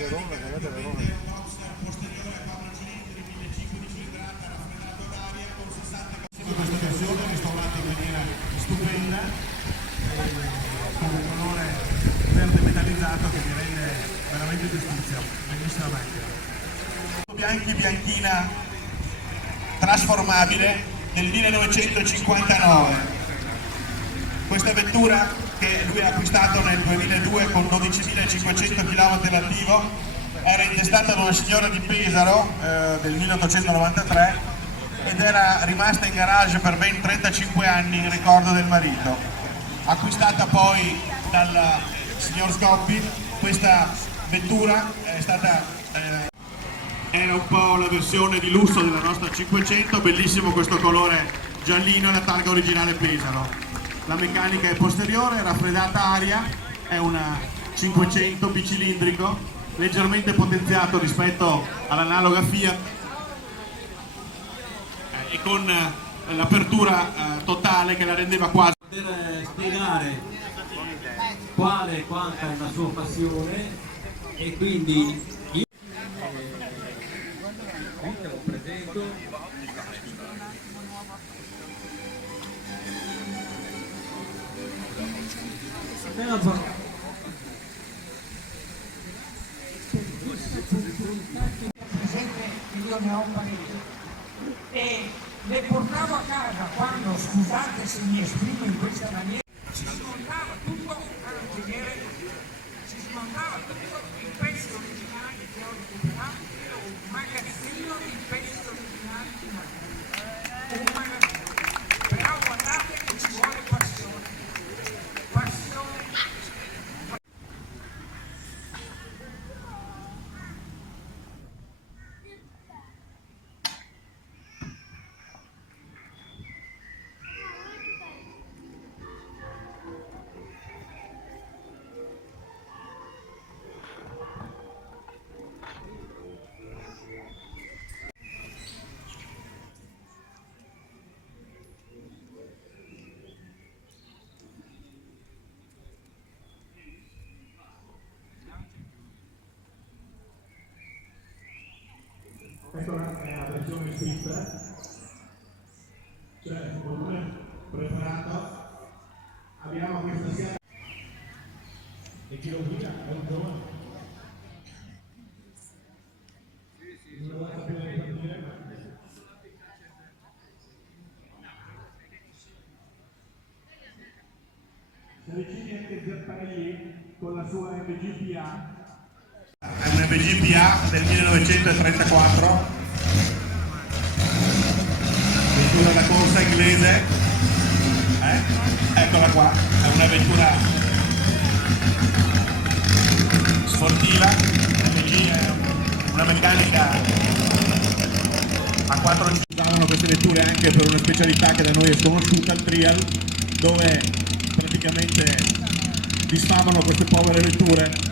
Verona, chiamate Verona. Questa versione restaurata in maniera stupenda, con un colore verde metallizzato che mi rende veramente giustizia. Bellissima macchina. Bianchi bianchina trasformabile del 1959. Questa vettura che lui ha acquistato nel 2002 con 12.500 km l'attivo era intestata ad una signora di Pesaro del 1893 ed era rimasta in garage per ben 35 anni in ricordo del marito. Acquistata poi dal signor Scoppi, questa vettura è stata era un po' la versione di lusso della nostra 500, bellissimo questo colore giallino e la targa originale Pesaro. La meccanica è posteriore, raffreddata aria, è una 500 bicilindrico, leggermente potenziato rispetto all'analoga Fiat e con l'apertura totale che la rendeva quasi. Per spiegare quale e quanta è la sua passione e quindi io te lo presento. Presente che io ne ho parecchio e le portavo a casa quando, scusate se mi esprimo in questa maniera, si smontava tutto si smontava tutto il pezzo originale che ho recuperato, un magazzino di pezzi originali di macchina, un magazzino, però guardate che ci vuole passione, passione. Questa è la versione scritta, cioè il volume preparato. Abbiamo questa sia e chi lo guida è un giovane. Non vuole sapere ripartire, ma si avvicini anche Zappelli con la sua MGPA. È un MGPA del 1934, vettura da corsa inglese, eccola qua, è una vettura sportiva, MG è una meccanica a 4 cilindri. Usavano queste vetture anche per una specialità che da noi è sconosciuta, il trial, dove praticamente disfavano queste povere vetture.